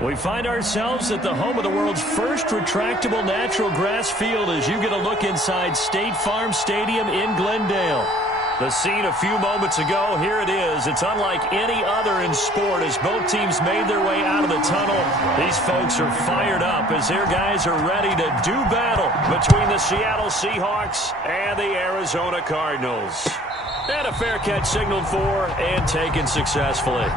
We find ourselves at the home of the world's first retractable natural grass field as you get a look inside State Farm Stadium in Glendale. The scene a few moments ago, here it is. It's unlike any other in sport as both teams made their way out of the tunnel. These folks are fired up as their guys are ready to do battle between the Seattle Seahawks and the Arizona Cardinals. And a fair catch signaled for and taken successfully.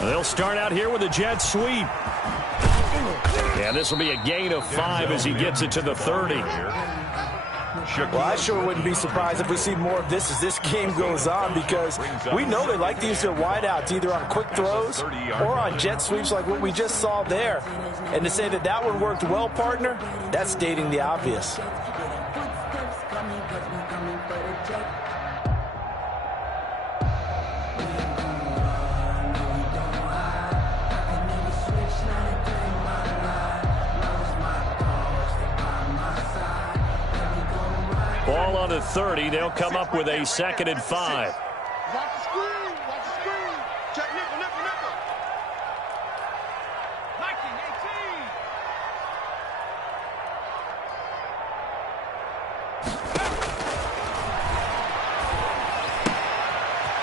They'll start out here with a jet sweep. And this will be a gain of 5 as he gets it to the 30. Well, I sure wouldn't be surprised if we see more of this as this game goes on, because we know they like to use their wideouts either on quick throws or on jet sweeps like what we just saw there. And to say that that one worked well, partner, that's stating the obvious. Ball on the 30. They'll come up with a 2nd and 5. Watch the screen. Watch the screen. Check nickel, nickel, nickel.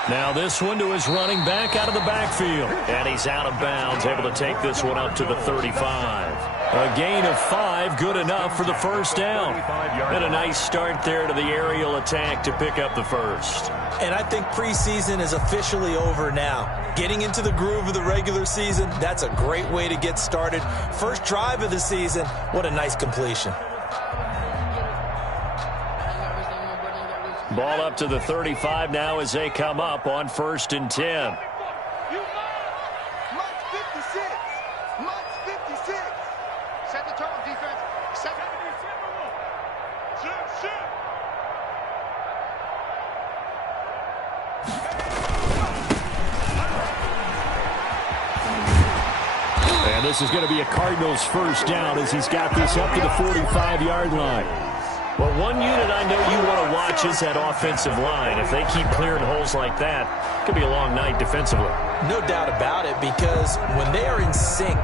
19-18. Now this one to his running back out of the backfield. And he's out of bounds, able to take this one up to the 35. A gain of 5, good enough for the first down. And a nice start there to the aerial attack to pick up the first. And I think preseason is officially over now. Getting into the groove of the regular season, that's a great way to get started. First drive of the season, what a nice completion. Ball up to the 35 now as they come up on 1st and 10. And this is going to be a Cardinals first down as he's got this up to the 45-yard line. Well, one unit I know you want to watch is that offensive line. If they keep clearing holes like that, it could be a long night defensively. No doubt about it, because when they are in sync,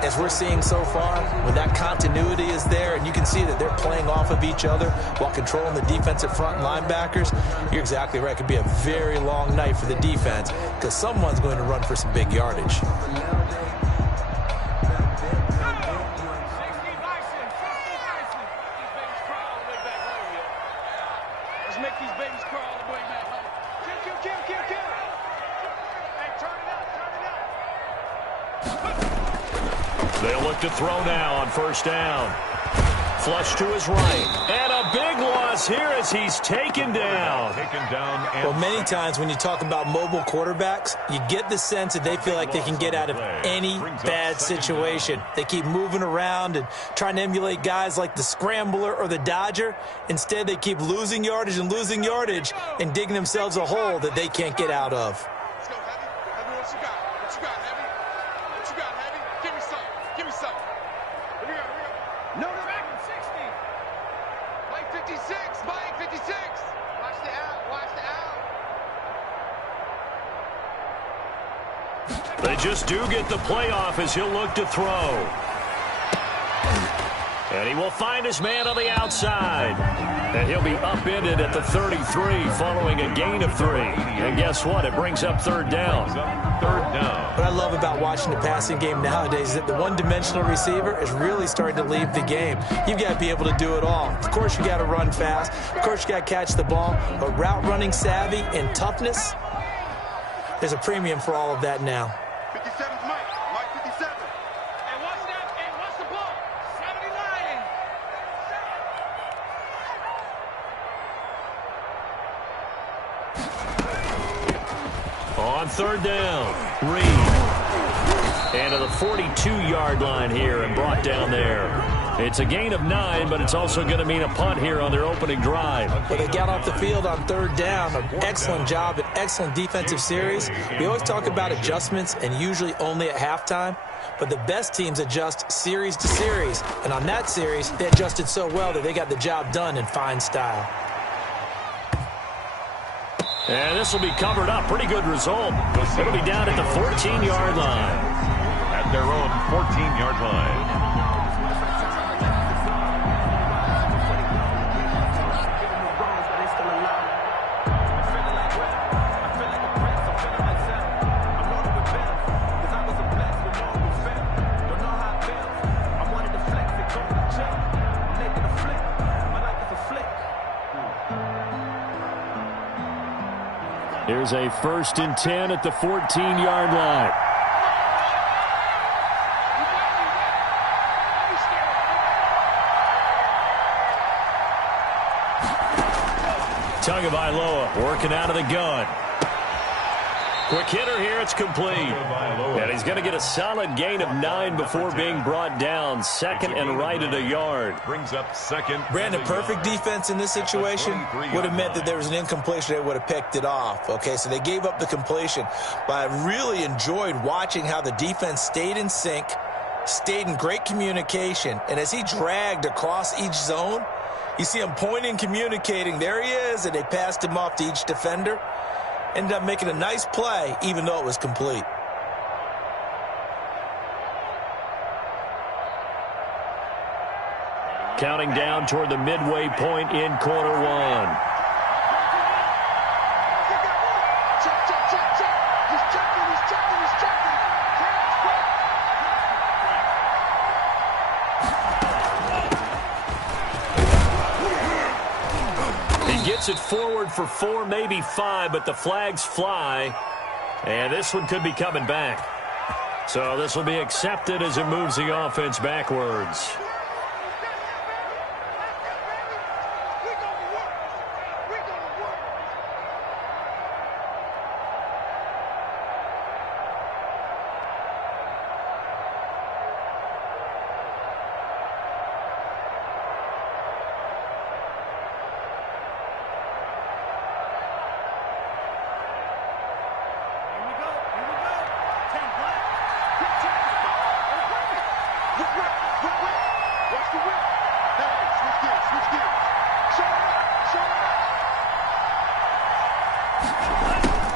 as we're seeing so far, when that continuity is there and you can see that they're playing off of each other while controlling the defensive front linebackers, you're exactly right. It could be a very long night for the defense because someone's going to run for some big yardage. They'll look to throw now on 1st down. Flush to his right. And a big loss here as he's taken down. Well, many times when you talk about mobile quarterbacks, you get the sense that they feel like they can get out of any bad situation. They keep moving around and trying to emulate guys like the Scrambler or the Dodger. Instead, they keep losing yardage and digging themselves a hole that they can't get out of. They just do get the playoff as he'll look to throw. And he will find his man on the outside. And he'll be upended at the 33 following a gain of 3. And guess what? It brings up 3rd down. What I love about watching the passing game nowadays is that the one-dimensional receiver is really starting to leave the game. You've got to be able to do it all. Of course, you got to run fast. Of course, you got to catch the ball. But route running savvy and toughness, there's a premium for all of that now. 57's Mike. Mike 57. And what's that? And what's the ball? 79. On third down, Reed. And to the 42-yard line here and brought down there. It's a gain of 9, but it's also going to mean a punt here on their opening drive. Well, they got off the field on third down. An excellent job, an excellent defensive series. We always talk about adjustments and usually only at halftime. But the best teams adjust series to series. And on that series, they adjusted so well that they got the job done in fine style. And this will be covered up. Pretty good result. It'll be down at the 14-yard line. At their own 14-yard line. Here's a 1st and 10 at the 14-yard line. Tagovailoa working out of the gun. Quick hitter here, it's complete. And he's going to get a solid gain of 9 before being brought down. 2nd and right at a yard. Brings up second. Brandon, perfect defense in this situation would have meant that there was an incompletion. They would have picked it off. Okay, so they gave up the completion. But I really enjoyed watching how the defense stayed in sync, stayed in great communication. And as he dragged across each zone, you see him pointing, communicating. There he is, and they passed him off to each defender. Ended up making a nice play, even though it was complete. Counting down toward the midway point in quarter one. Gets it forward for 4, maybe 5, but the flags fly. And this one could be coming back. So this will be accepted as it moves the offense backwards.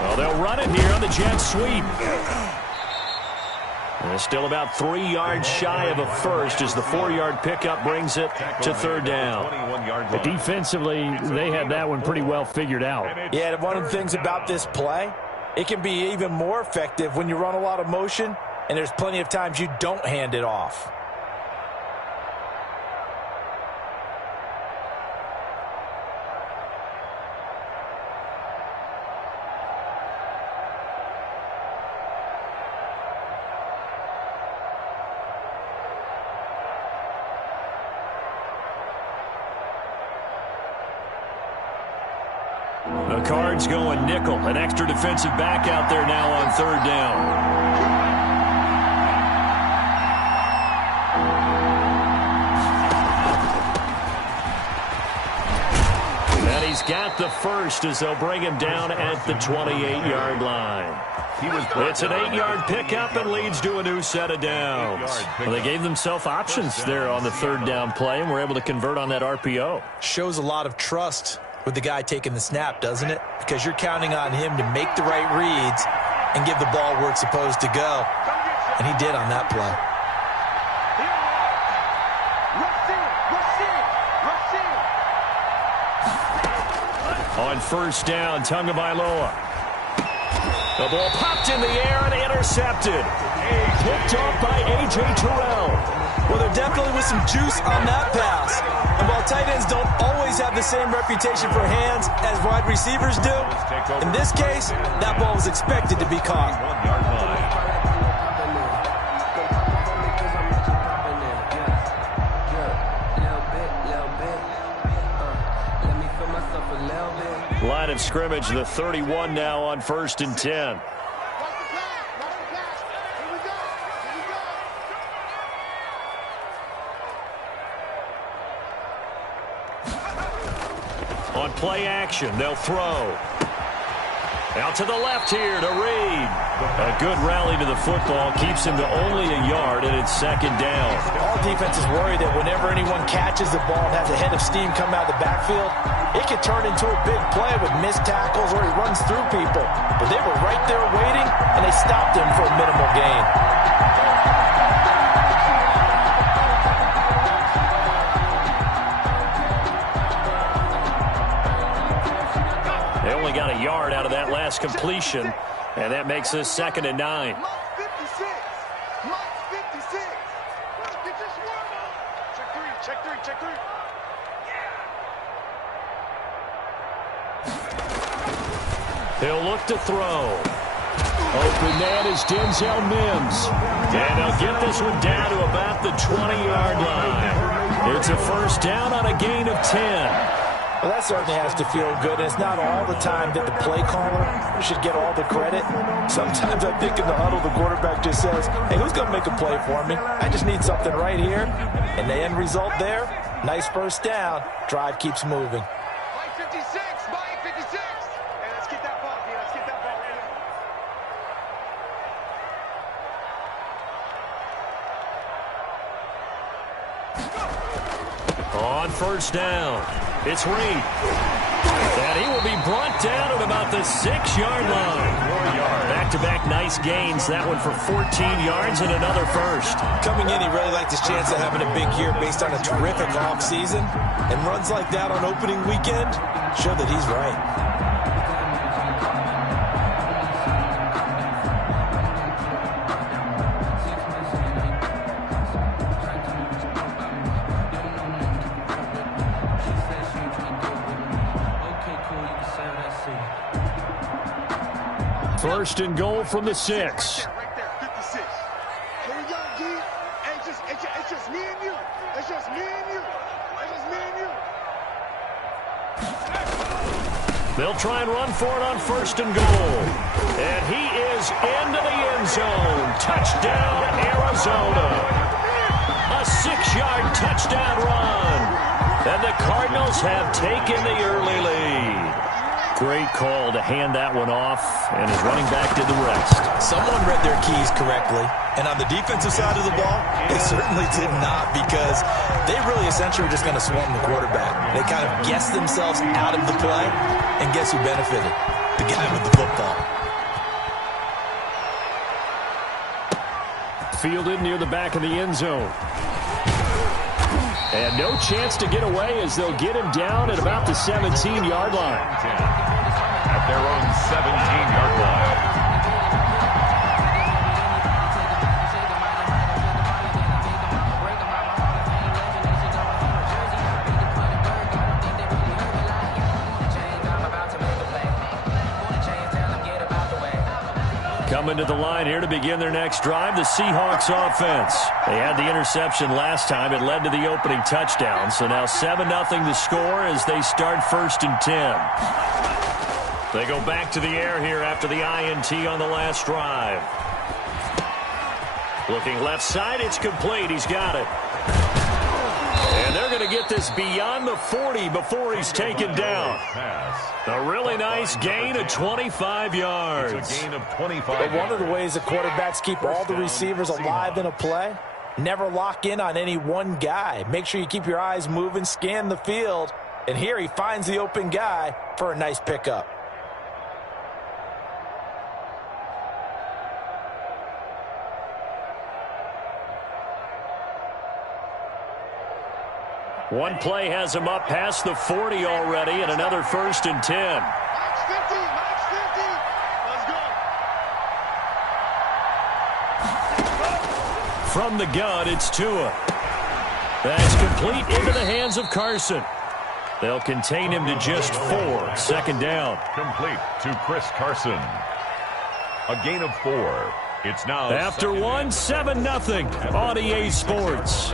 Well, they'll run it here on the jet sweep. They're still about 3 yards shy of a first as the 4-yard pickup brings it to third down. But defensively, they had that one pretty well figured out. Yeah, one of the things about this play, it can be even more effective when you run a lot of motion, and there's plenty of times you don't hand it off. The Cards going nickel. An extra defensive back out there now on third down. And he's got the first as they'll bring him down at the 28-yard line. It's an 8-yard pickup and leads to a new set of downs. Well, they gave themselves options there on the third down play and were able to convert on that RPO. Shows a lot of trust with the guy taking the snap, doesn't it? Because you're counting on him to make the right reads and give the ball where it's supposed to go. And he did on that play. On first down, Tagovailoa. The ball popped in the air and intercepted. Picked off by A.J. Terrell. Well, there definitely was some juice on that pass. And while tight ends don't always have the same reputation for hands as wide receivers do, in this case, that ball was expected to be caught. Line of scrimmage, the 31 now on 1st and 10. On play action, they'll throw. Out to the left here to Reed. A good rally to the football keeps him to only a yard, and it's second down. All defenses worry that whenever anyone catches the ball and has a head of steam come out of the backfield, it can turn into a big play with missed tackles or he runs through people. But they were right there waiting, and they stopped him for a minimal gain. They only got a yard out of that last completion, and that makes this 2nd and 9. Mike 56. Mike 56. Get this one on. Check three, check three, check three. He'll look to throw. Open man is Denzel Mims. And they'll get this one down to about the 20-yard line. It's a first down on a gain of 10. Well, that certainly has to feel good. And it's not all the time that the play caller should get all the credit. Sometimes I think in the huddle, the quarterback just says, hey, who's going to make a play for me? I just need something right here. And the end result there, nice first down. Drive keeps moving. Mike 56. Mike 56. Hey, let's get that ball, Let's get that ball. On first down, it's Reed. And he will be brought down at about the 6-yard line. Back-to-back nice gains. That one for 14 yards and another first. Coming in, he really liked his chance of having a big year based on a terrific offseason. And runs like that on opening weekend show that he's right. First and goal from the 6. Right there, 56. Here we go, G. It's just me and you. It's just me and you. It's just me and you. They'll try and run for it on first and goal. And he is into the end zone. Touchdown, Arizona. A 6-yard touchdown run. And the Cardinals have taken the early lead. Great call to hand that one off, and his running back did the rest. Someone read their keys correctly, and on the defensive side of the ball, they certainly did not, because they really essentially were just going to swarm the quarterback. They kind of guessed themselves out of the play, and guess who benefited? The guy with the football. Fielded near the back of the end zone. And no chance to get away as they'll get him down at about the 17-yard line. At their own 17-yard line. Coming to the line here to begin their next drive, the Seahawks offense. They had the interception last time. It led to the opening touchdown. So now 7-0 the score as they start first and 10. They go back to the air here after the INT on the last drive. Looking left side, it's complete. He's got it. And they're going to get this beyond the 40 before he's taken down. A really nice gain of 25 yards. It's a gain of 25 But one of the ways the quarterbacks keep all the receivers alive in a play, never lock in on any one guy. Make sure you keep your eyes moving, scan the field. And here he finds the open guy for a nice pickup. One play has him up past the 40 already, and another first and 10. Mike's 50. Mike's 50. Let's go. From the gun, it's Tua. That's complete into the hands of Carson. They'll contain him to just 4. Second down. Complete to Chris Carson. A gain of 4. It's now after 1, 7-0 on EA Sports.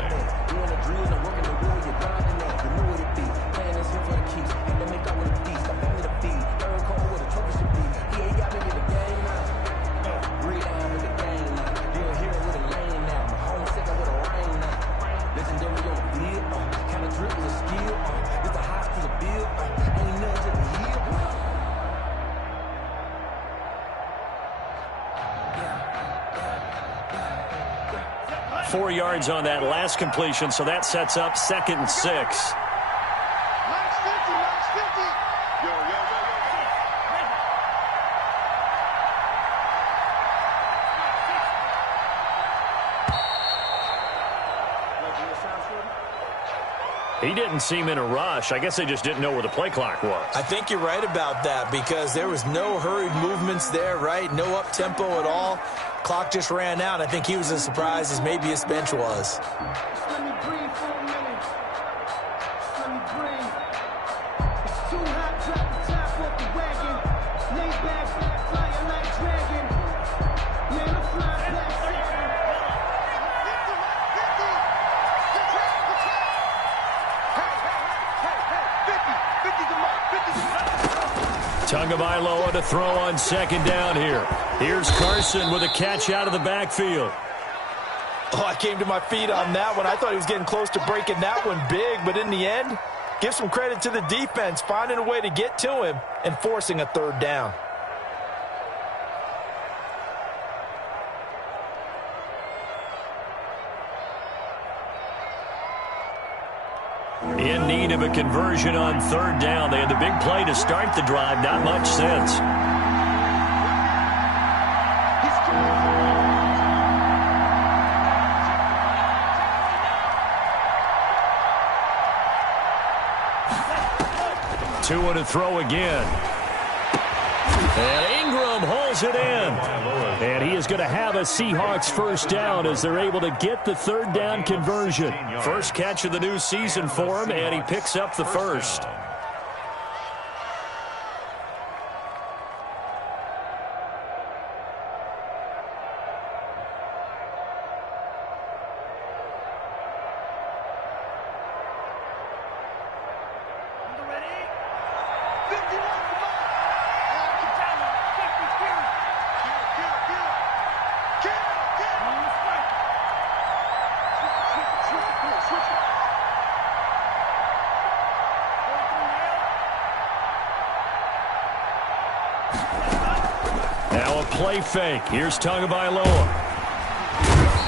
4 yards on that last completion, so that sets up 2nd and 6. Max 50, Max 50. Yo, yo, yo, yo, yo. He didn't seem in a rush. I guess they just didn't know where the play clock was. I think you're right about that because there was no hurried movements there, right? No up-tempo at all. Clock just ran out. I think he was as surprised as maybe his bench was. Let me breathe for a minute. Let me breathe. It's too hot, drop the top off the wagon. Lay back, flying like dragon. Man, I'm flying past 7. Tagovailoa to throw on 2nd down here. Here's Carson with a catch out of the backfield. Oh, I came to my feet on that one. I thought he was getting close to breaking that one big, but in the end, give some credit to the defense, finding a way to get to him and forcing a 3rd down. In need of a conversion on 3rd down. They had the big play to start the drive. Not much since. Tua to throw again. And Ingram holds it in. And he is going to have a Seahawks 1st down as they're able to get the 3rd down conversion. First catch of the new season for him, and he picks up the 1st. Now a play fake. Here's Tagovailoa.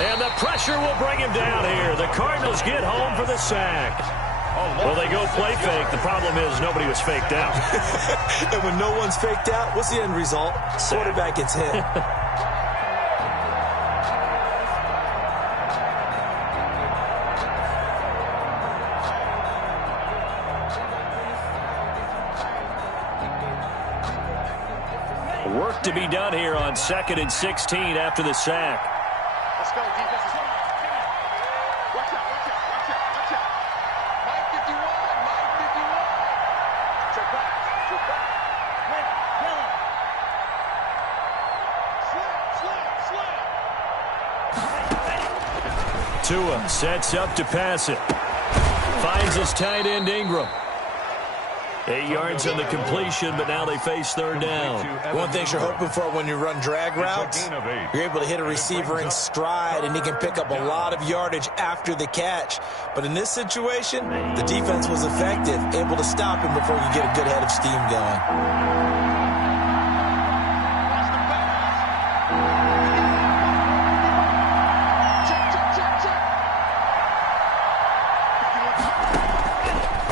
And the pressure will bring him down here. The Cardinals get home for the sack. Well, they go play fake. The problem is nobody was faked out. And when no one's faked out, what's the end result? Quarterback gets hit. Work to be done here on 2nd and 16 after the sack. Let's go, defense. Watch out, watch out, watch out, watch out. Mike 51, Mike 51. Check back, check back. Red, yellow. Slam, slam, slam. Tua sets up to pass it. Finds his tight end Ingram. 8 yards on the completion, but now they face 3rd down. One thing you're hoping for when you run drag routes, you're able to hit a receiver in stride, and he can pick up a lot of yardage after the catch. But in this situation, the defense was effective, able to stop him before you get a good head of steam going.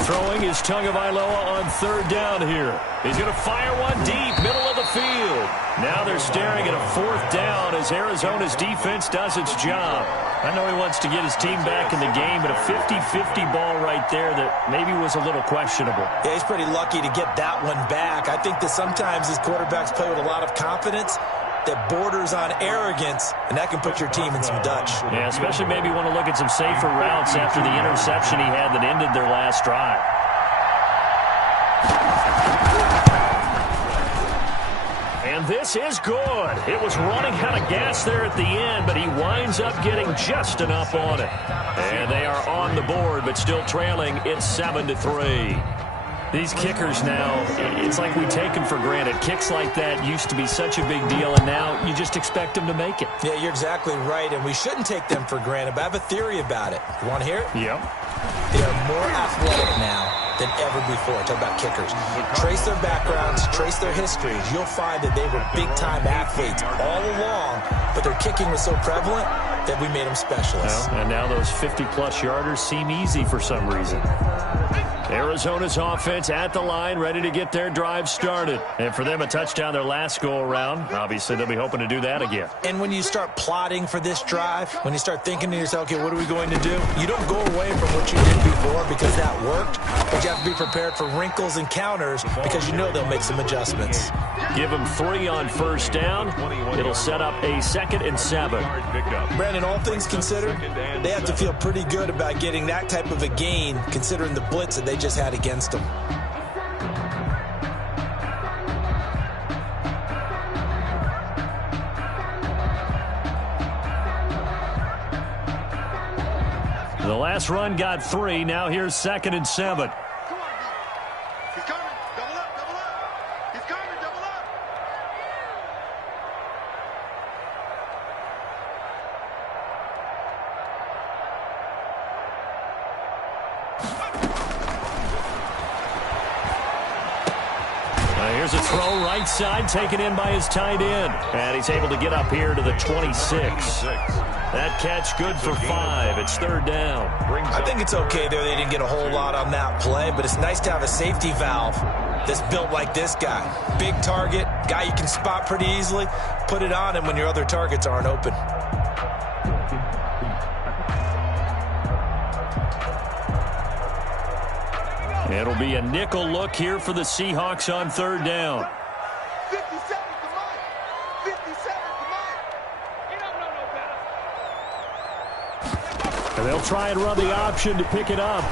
Throwing is Tagovailoa on 3rd down here. He's going to fire one deep, middle of the field. Now they're staring at a 4th down as Arizona's defense does its job. I know he wants to get his team back in the game, but a 50-50 ball right there that maybe was a little questionable. Yeah, he's pretty lucky to get that one back. I think that sometimes these quarterbacks play with a lot of confidence that borders on arrogance, and that can put your team in some Dutch. Yeah, especially maybe want to look at some safer routes after the interception he had that ended their last drive. And this is good. It was running out of gas there at the end, but he winds up getting just enough on it. And they are on the board, but still trailing. It's 7-3. These kickers now, it's like we take them for granted. Kicks like that used to be such a big deal, and now you just expect them to make it. Yeah, you're exactly right, and we shouldn't take them for granted, but I have a theory about it. You want to hear it? Yep. They are more athletic now than ever before. Talk about kickers. Trace their backgrounds, trace their histories. You'll find that they were big-time athletes all along, but their kicking was so prevalent that we made them specialists. Well, and now those 50-plus yarders seem easy for some reason. Arizona's offense at the line, ready to get their drive started. And for them, a touchdown their last go-around. Obviously, they'll be hoping to do that again. And when you start plotting for this drive, when you start thinking to yourself, okay, what are we going to do? You don't go away from what you did before because that worked, but you have to be prepared for wrinkles and counters because you know they'll make some adjustments. Give them 3 on first down. It'll set up a 2nd and 7. Brandon, all things considered, they have to feel pretty good about getting that type of a gain considering the blitz that they just had against them. The last run got 3. Now here's 2nd and 7. He's coming. Double up, double up. He's coming, double up. Here's a throw right side, taken in by his tight end. And he's able to get up here to the 26. That catch good for 5. It's 3rd down. I think it's okay there. They didn't get a whole lot on that play, but it's nice to have a safety valve that's built like this guy. Big target, guy you can spot pretty easily. Put it on him when your other targets aren't open. It'll be a nickel look here for the Seahawks on 3rd down. 57 to Mike. 57 to Mike. He don't know no better. And they'll try and run the option to pick it up.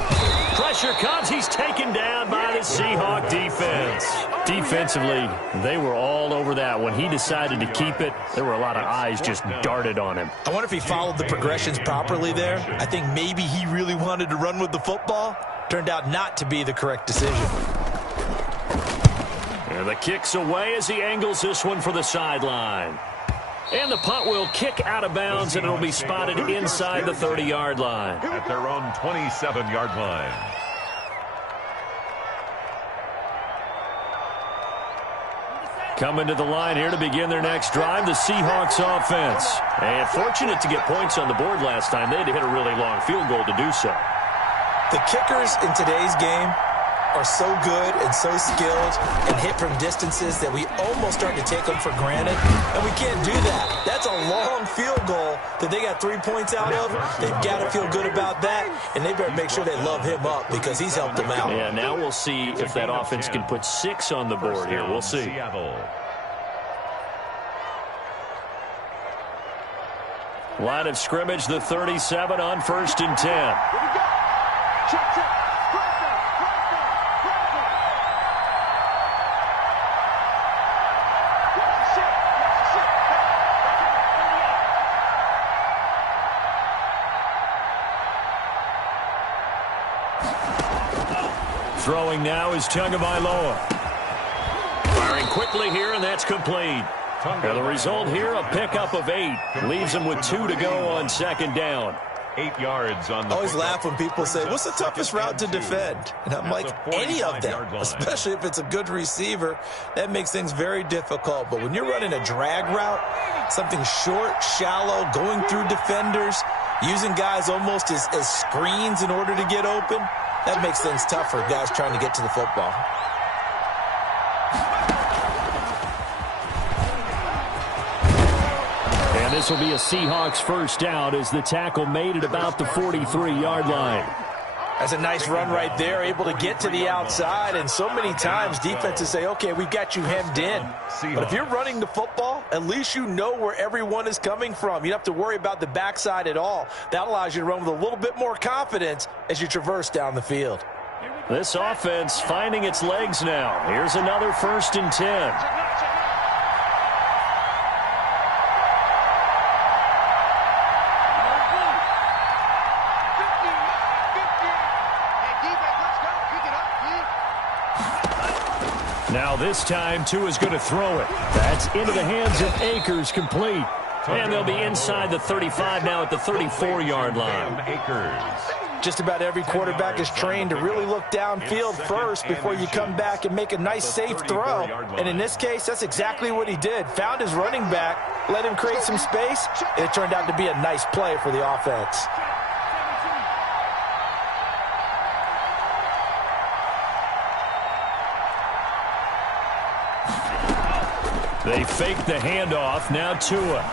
Pressure comes. He's taken down by the Seahawk defense. Defensively, they were all over that. When he decided to keep it, there were a lot of eyes just darted on him. I wonder if he followed the progressions properly there. I think maybe he really wanted to run with the football. Turned out not to be the correct decision. And the kick's away as he angles this one for the sideline. And the punt will kick out of bounds, and it'll be spotted inside the 30-yard line. At their own 27-yard line. Coming to the line here to begin their next drive, the Seahawks offense. And fortunate to get points on the board last time. They had to hit a really long field goal to do so. The kickers in today's game are so good and so skilled and hit from distances that we almost start to take them for granted, and we can't do that. That's a long field goal that they got 3 points out of. They've got to feel good about that, and they better make sure they love him up because he's helped them out. Yeah, now we'll see if that offense can put 6 on the board here. We'll see. Line of scrimmage, the 37 on 1st and 10. Here we go. Check, check. Throwing now is Tagovailoa. Firing quickly here, and that's complete. Now the result here, a pickup of 8. Leaves him with 2 to go on 2nd down. 8 yards on the. I always laugh when people say, what's the toughest route to defend? And I'm like, any of them, especially if it's a good receiver. That makes things very difficult. But when you're running a drag route, something short, shallow, going through defenders, using guys almost as screens in order to get open, that makes things tough for guys trying to get to the football. And this will be a Seahawks first down as the tackle made it about the 43-yard line. That's a nice run right there, able to get to the outside. And so many times defenses say, okay, we've got you hemmed in. But if you're running the football, at least you know where everyone is coming from. You don't have to worry about the backside at all. That allows you to run with a little bit more confidence as you traverse down the field. This offense finding its legs now. Here's another 1st and 10. Now this time, Tua's going to throw it. That's into the hands of Akers, complete. And they'll be inside the 35 now at the 34-yard line. Akers. Just about every quarterback is trained to really look downfield first before you come back and make a nice, safe throw. And in this case, that's exactly what he did. Found his running back, let him create some space, and it turned out to be a nice play for the offense. They fake the handoff. Now Tua.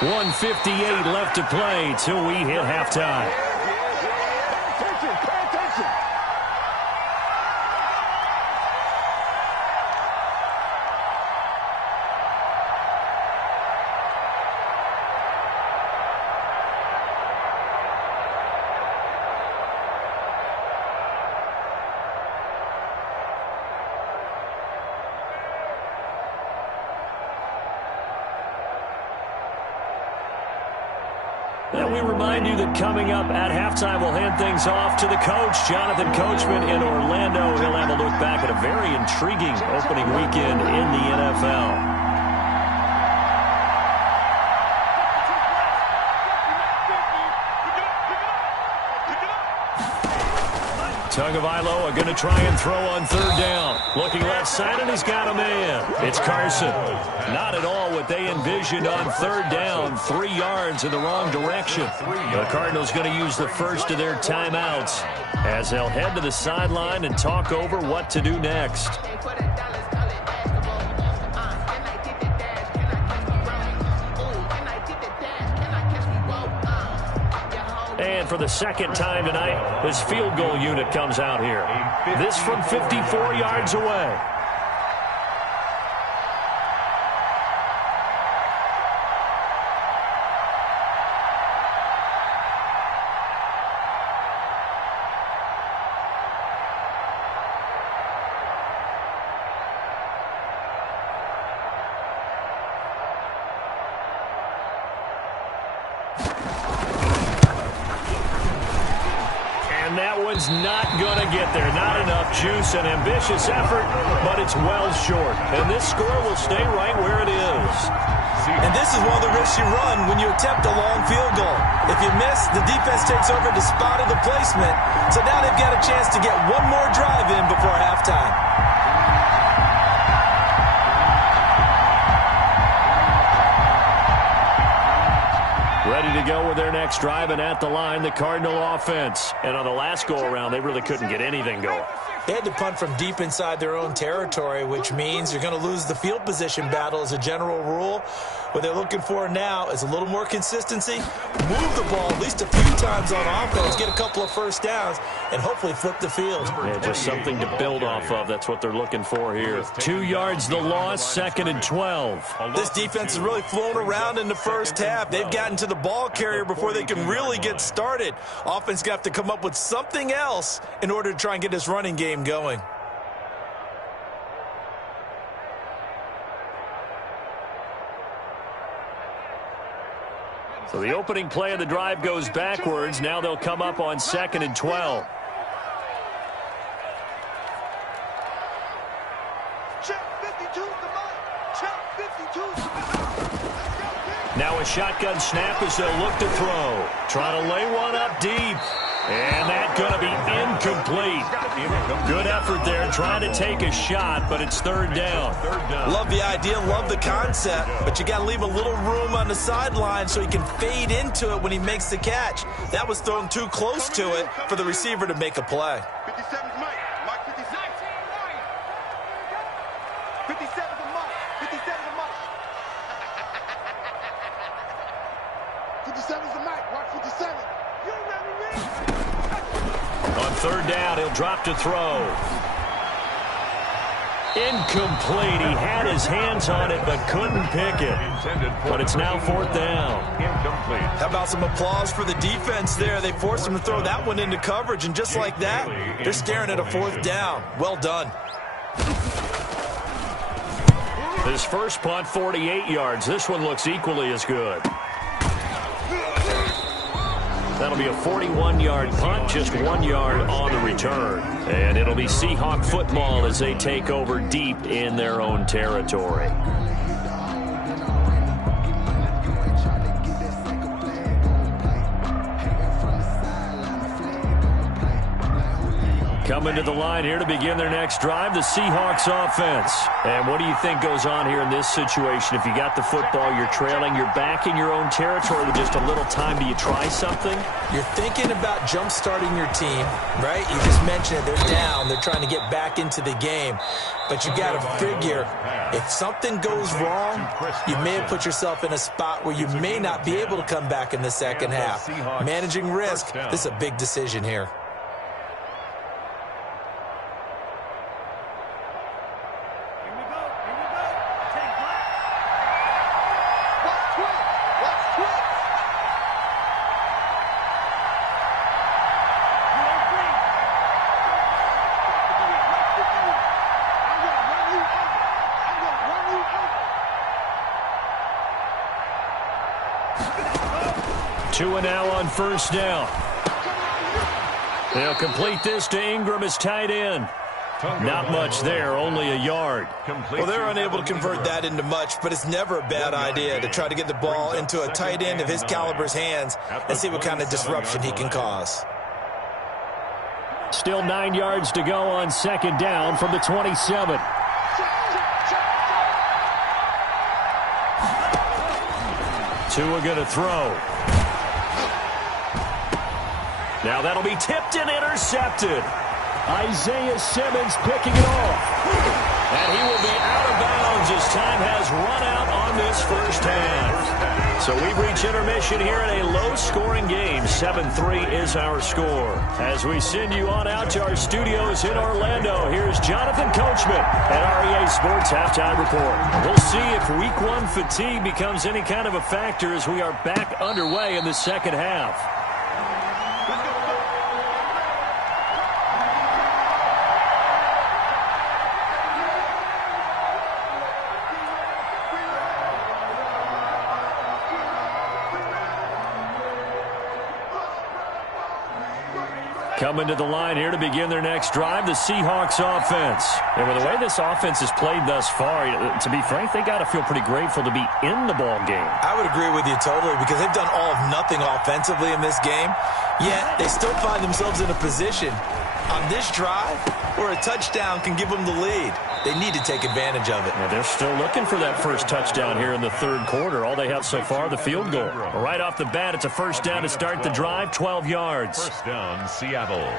1:58 left to play till we hit halftime. And we remind you that coming up at halftime, we'll hand things off to the coach, Jonathan Coachman in Orlando. He'll have a look back at a very intriguing opening weekend in the NFL. Tagovailoa going to try and throw on third down. Looking left side, and he's got a man. It's Carson. Not at all what they envisioned on third down. 3 yards in the wrong direction. The Cardinals going to use the first of their timeouts as they'll head to the sideline and talk over what to do next. And for the second time tonight, this field goal unit comes out here. This from 54 yards away. Not going to get there. Not enough juice. An ambitious effort, but it's well short. And this score will stay right where it is. And this is one of the risks you run when you attempt a long field goal. If you miss, the defense takes over the spot of the placement. So now they've got a chance to get one more drive in before halftime. Ready to go with their next drive, and at the line, the Cardinal offense. And on the last go-around, they really couldn't get anything going. They had to punt from deep inside their own territory, which means you're going to lose the field position battle as a general rule. What they're looking for now is a little more consistency, move the ball at least a few times on offense, get a couple of first downs, and hopefully flip the field. Yeah, just something to build off of. That's what they're looking for here. 2 yards the loss, 2nd and 12. This defense has really flown around in the first half. They've gotten to the ball carrier before they can really get started. Offense got to come up with something else in order to try and get this running game going. So the opening play of the drive goes backwards. Now they'll come up on 2nd and 12. Now a shotgun snap as they'll look to throw. Trying to lay one up deep. And that's going to be incomplete. Good effort there trying to take a shot, but it's 3rd down. Love the idea, love the concept, but you got to leave a little room on the sideline so he can fade into it when he makes the catch. That was thrown too close to it for the receiver to make a play. 57's Mike. Mike 57. 57's a Mike. 57's a Mike. 57's a Mike. Mark 57. You ready, Rick? On 3rd down, he'll drop to throw. Incomplete. He had his hands on it, but couldn't pick it. But it's now 4th down. How about some applause for the defense there? They forced him to throw that one into coverage, and just like that, they're staring at a 4th down. Well done. His first punt, 48 yards. This one looks equally as good. That'll be a 41-yard punt, just 1 yard on the return. And it'll be Seahawk football as they take over deep in their own territory. Coming to the line here to begin their next drive, the Seahawks offense. And what do you think goes on here in this situation? If you got the football, you're trailing, you're back in your own territory with just a little time. Do you try something? You're thinking about jump-starting your team, right? You just mentioned it. They're down. They're trying to get back into the game. But you got to figure, if something goes wrong, you may have put yourself in a spot where you may not be able to come back in the second half. Managing risk, this is a big decision here. Two and now on first down. They'll complete this to Ingram as tight end. Not much there, only a yard. Well, they're unable to convert that into much, but it's never a bad idea to try to get the ball into a tight end of his caliber's hands and see what kind of disruption he can cause. Still 9 yards to go on second down from the 27. Tua going to throw. Now that'll be tipped and intercepted. Isaiah Simmons picking it off. And he will be out of bounds as time has run out on this first half. So we reach intermission here in a low-scoring game. 7-3 is our score. As we send you on out to our studios in Orlando, here's Jonathan Coachman at REA Sports Halftime Report. We'll see if Week 1 fatigue becomes any kind of a factor as we are back underway in the second half. Coming to the line here to begin their next drive, the Seahawks offense. And with the way this offense has played thus far, to be frank, they got to feel pretty grateful to be in the ball game. I would agree with you totally because they've done all of nothing offensively in this game, yet they still find themselves in a position on this drive where a touchdown can give them the lead. They need to take advantage of it. Yeah, they're still looking for that first touchdown here in the third quarter. All they have so far, the field goal. Right off the bat, it's a first down to start the drive, 12 yards. First down, Seattle.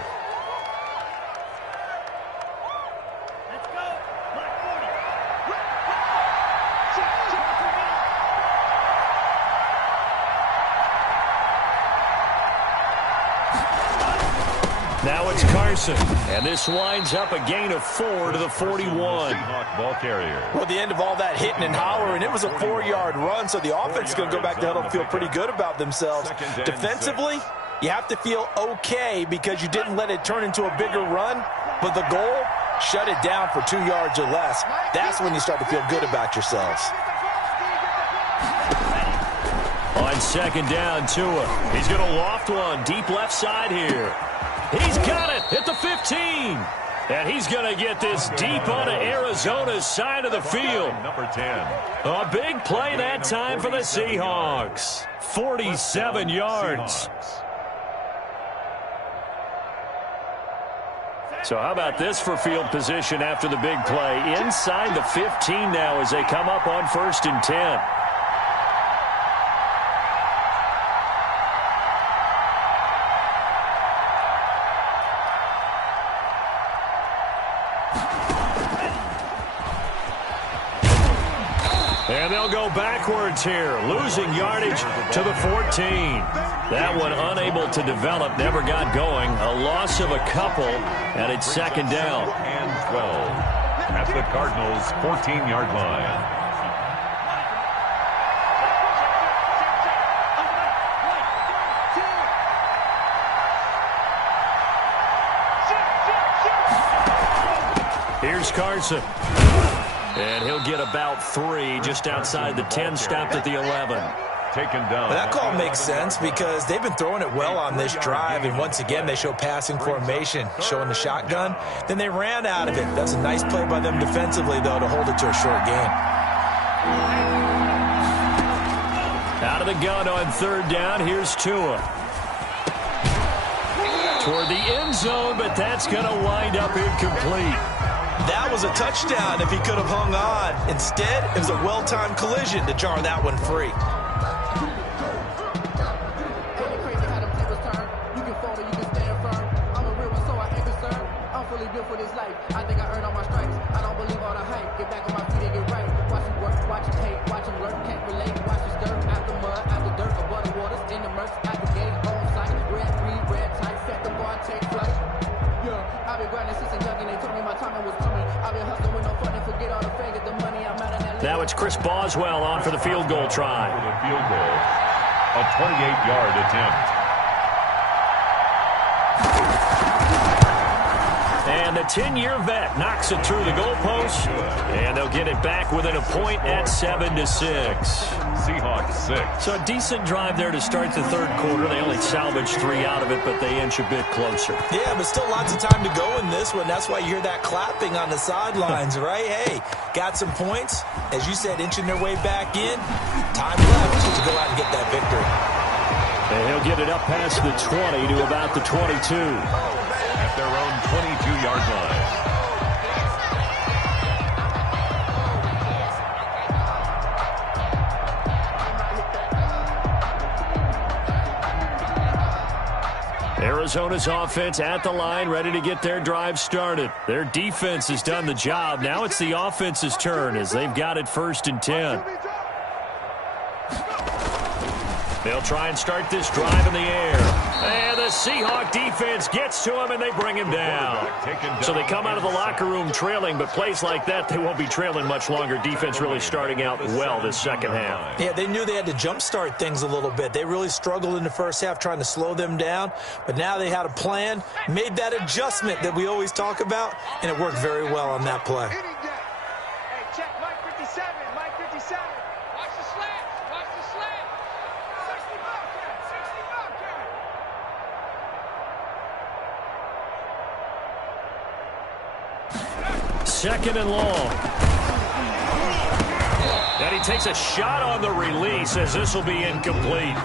Now it's Carson, and this winds up a gain of 4 to the 41. Seahawk ball carrier. Well, the end of all that hitting and hollering, it was a 4-yard run, so the offense is going to go back to huddle and feel pretty good about themselves. Defensively, you have to feel okay because you didn't let it turn into a bigger run, but the goal, shut it down for 2 yards or less. That's when you start to feel good about yourselves. On second down, Tua. He's going to loft one deep left side here. He's got it at the 15. And he's going to get this deep onto Arizona's side of the field. Number 10. A big play that time for the Seahawks. 47 yards. So how about this for field position after the big play? Inside the 15 now as they come up on 1st and 10. And they'll go backwards here, losing yardage to the 14. That one unable to develop, never got going. A loss of a couple, and it's second down. And 12 at the Cardinals' 14-yard line. Here's Carson. And he'll get about 3 just outside the 10, stopped at the 11. Taken down. But that call makes sense because they've been throwing it well on this drive, and once again they show passing formation, showing the shotgun. Then they ran out of it. That's a nice play by them defensively, though, to hold it to a short game. Out of the gun on third down. Here's Tua. toward the end zone, but that's going to wind up incomplete. That was a touchdown if he could have hung on. Instead, it was a well-timed collision to jar that one free. For this life, I think I earned all my stripes. I don't believe all the hype. Get back on my feet and get right. Watch him work, watch him hate, watch him work, can't relate. Watch him stir out the mud, out the dirt, above the waters, in the murks, out the gate, on site. Red, green, red, tight, set the bar, take flight. Yeah, I've been grinding since a youngin'. They told me my timing was coming. I've been hustling with no fun and forget all the fame, get the money. I'm out of that. Now it's Chris Boswell on for the field goal try. For the field goal, a 28-yard attempt. And the 10-year vet knocks it through the goalpost, and they'll get it back within a point at 7-6. Seahawks 6. So a decent drive there to start the third quarter. They only salvaged 3 out of it, but they inch a bit closer. Yeah, but still lots of time to go in this one. That's why you hear that clapping on the sidelines, right? Hey, got some points. As you said, inching their way back in. Time left to go out and get that victory. And he'll get it up past the 20 to about the 22. At their own 22-yard line. Arizona's offense at the line, ready to get their drive started. Their defense has done the job. Now it's the offense's turn as they've got it 1st and 10. They'll try and start this drive in the air. And the Seahawk defense gets to him, and they bring him down. So they come out of the locker room trailing, but plays like that, they won't be trailing much longer. Defense really starting out well this second half. Yeah, they knew they had to jumpstart things a little bit. They really struggled in the first half trying to slow them down, but now they had a plan, made that adjustment that we always talk about, and it worked very well on that play. Hey, check, Mike 57, Mike 57. Watch the slant, watch the slant. 60 Bobcat, 60 Bobcat. Second and long. And he takes a shot on the release as this will be incomplete.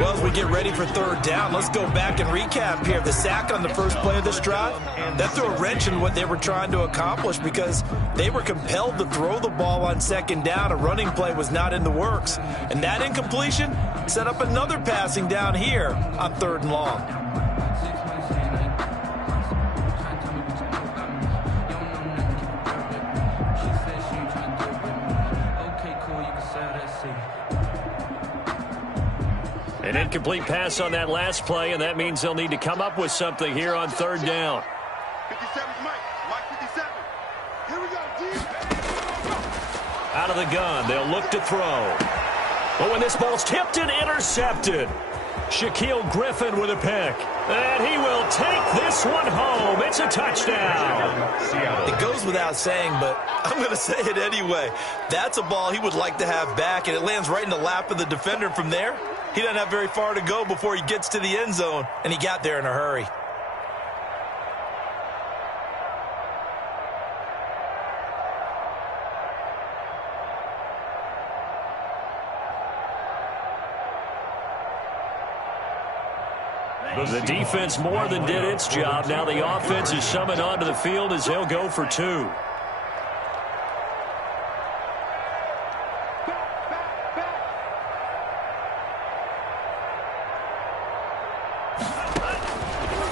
Well, as we get ready for third down, let's go back and recap here. The sack on the first play of this drive, that threw a wrench in what they were trying to accomplish because they were compelled to throw the ball on second down. A running play was not in the works. And that incompletion set up another passing down here on 3rd and long. An incomplete pass on that last play, and that means they'll need to come up with something here on 3rd down. 57 Mike 57. Here we go, D. Out of the gun, they'll look to throw. But when this ball's tipped and intercepted, Shaquille Griffin with a pick. And he will take this one home. It's a touchdown. It goes without saying, but I'm going to say it anyway. That's a ball he would like to have back, and it lands right in the lap of the defender from there. He doesn't have very far to go before he gets to the end zone, and he got there in a hurry. The defense more than did its job. Now the offense is summoned onto the field as they'll go for 2.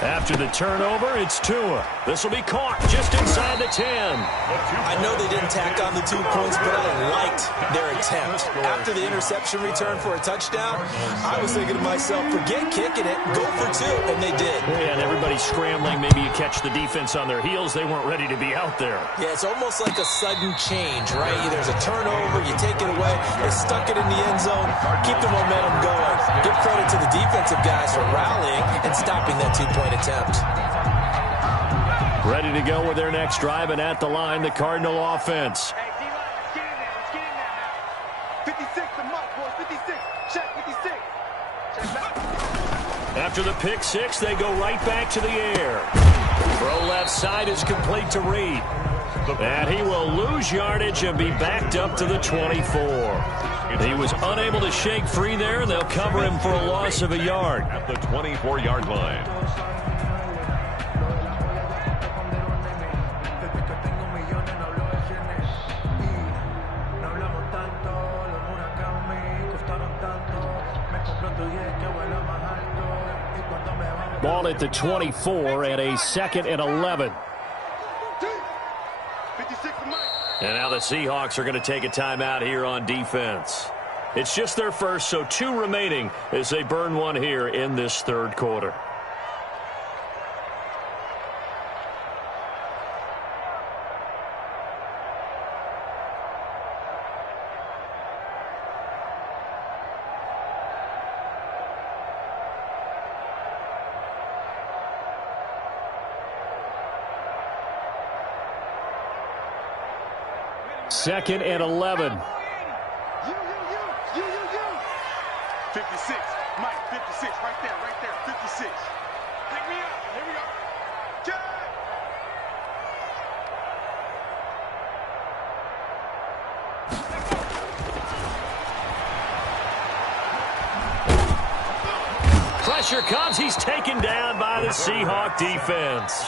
After the turnover, it's Tua. This will be caught just inside the 10. I know they didn't tack on the 2 points, but I liked their attempt. After the interception return for a touchdown, I was thinking to myself, forget kicking it, go for 2, and they did. Yeah, and everybody's scrambling. Maybe you catch the defense on their heels. They weren't ready to be out there. Yeah, it's almost like a sudden change, right? There's a turnover, you take it away, they stuck it in the end zone, keep the momentum going. Give credit to the defensive guys for rallying and stopping that 2-point attempt. Ready to go with their next drive, and at the line, the Cardinal offense. Hey, D-line, let's get in there. Let's get in there now. 56 to Mike, boys. 56. Check 56. Check back. After the pick 6, they go right back to the air. Throw left side is complete to Reed. And he will lose yardage and be backed up to the 24. He was unable to shake free there, and they'll cover him for a loss of a yard. At the 24-yard line. Ball at the 24 and a 2nd and 11. And now the Seahawks are going to take a timeout here on defense. It's just their first, so 2 remaining as they burn one here in this 3rd quarter. Second and 11. 56. Mike, 56. Right there. 56. Pick me up. Here we go. Pressure comes. He's taken down by the Seahawk defense.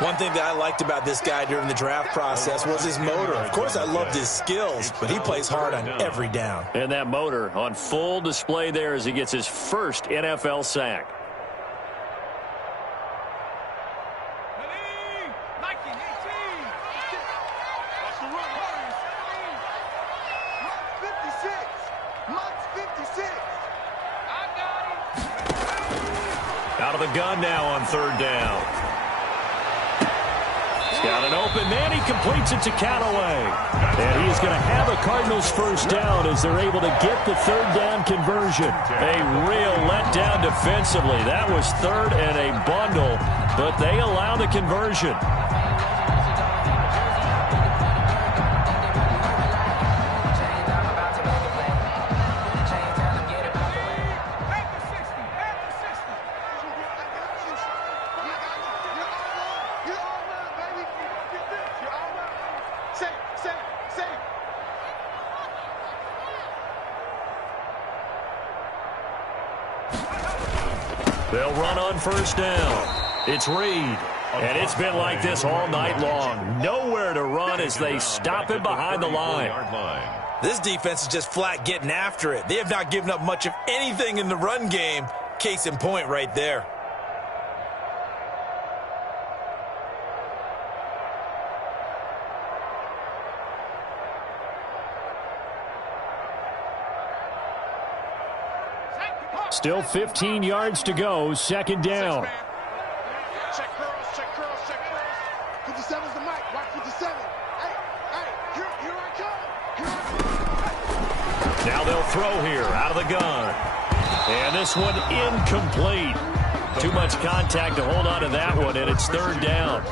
One thing that I liked about this guy during the draft process was his motor. Of course, I loved his skills, but he plays hard on every down. And that motor on full display there as he gets his first NFL sack. Out of the gun now on 3rd down. Got an open man. He completes it to Canale. And he's going to have a Cardinals first down as they're able to get the 3rd down conversion. A real letdown defensively. That was 3rd and a bundle, but they allow the conversion. They'll run on first down. It's Reed. And it's been like this all night long. Nowhere to run as they stop him behind the line. This defense is just flat getting after it. They have not given up much of anything in the run game. Case in point right there. Still 15 yards to go. 2nd down. Check curls, check curls, check curls. 57's the mic. Watch 57. Hey, here I come. Now they'll throw here out of the gun. And this one incomplete. Too much contact to hold on to that one, and it's 3rd down.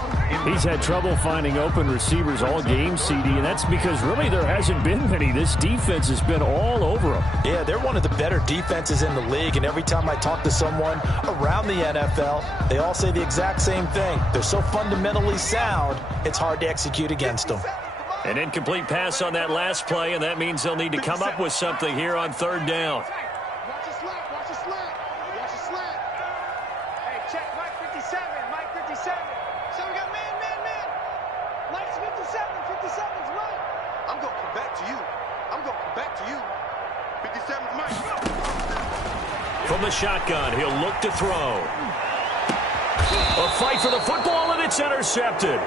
He's had trouble finding open receivers all game, CD, and that's because really there hasn't been many. This defense has been all over them. Yeah, they're one of the better defenses in the league, and every time I talk to someone around the NFL, they all say the exact same thing. They're so fundamentally sound, it's hard to execute against them. An incomplete pass on that last play, and that means they'll need to come up with something here on 3rd down. Watch the slap, watch the slap. Watch the slap. Hey, check Mike 57, Mike 57. So we got man. Mike's 57, 57's Mike. I'm going to come back to you. I'm going to come back to you. 57's Mike. From the shotgun, he'll look to throw. A fight for the football, and it's intercepted.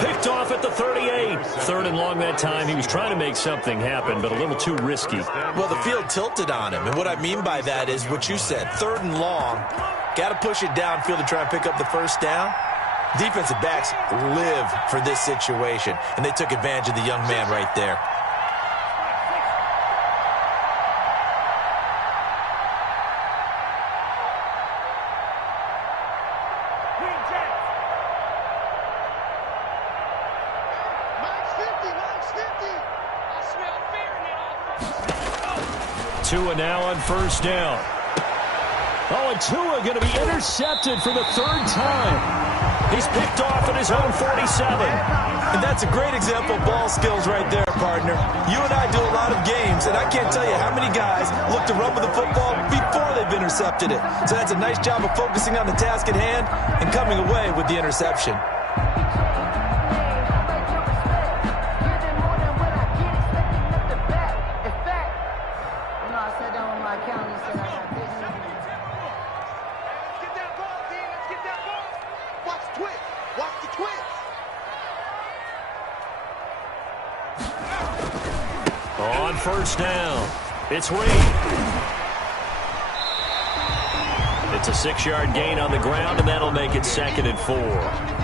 Picked off at the 38. 3rd and long that time. He was trying to make something happen, but a little too risky. Well, the field tilted on him, and what I mean by that is what you said. 3rd and long, got to push it downfield to try and pick up the first down. Defensive backs live for this situation, and they took advantage of the young man right there. Tua now on first down. Oh, and Tua going to be intercepted for the 3rd time. He's picked off at his own 47. And that's a great example of ball skills right there, partner. You and I do a lot of games, and I can't tell you how many guys look to run with the football before they've intercepted it. So that's a nice job of focusing on the task at hand and coming away with the interception. I sat down with my accountant and said I got this first down. It's Reed. It's a 6-yard gain on the ground, and that'll make it 2nd and 4.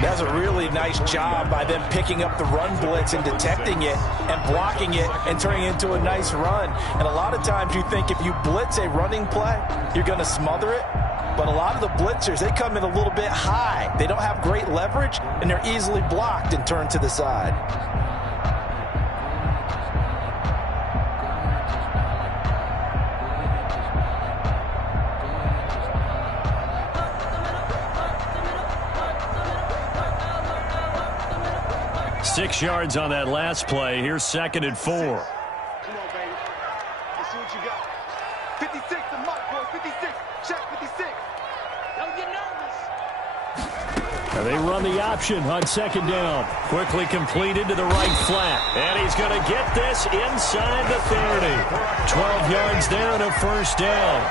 That's a really nice job by them picking up the run blitz and detecting it and blocking it and turning it into a nice run. And a lot of times you think if you blitz a running play, you're going to smother it. But a lot of the blitzers, they come in a little bit high. They don't have great leverage, and they're easily blocked and turned to the side. Six yards on that last play. Here's 2nd and 4. Come on, baby. Let's see what you got. 56 to Mike, boy. 56. Check 56. Don't get nervous. And they run the option on 2nd down. Quickly completed to the right flat. And he's going to get this inside the 30. 12 yards there and a first down.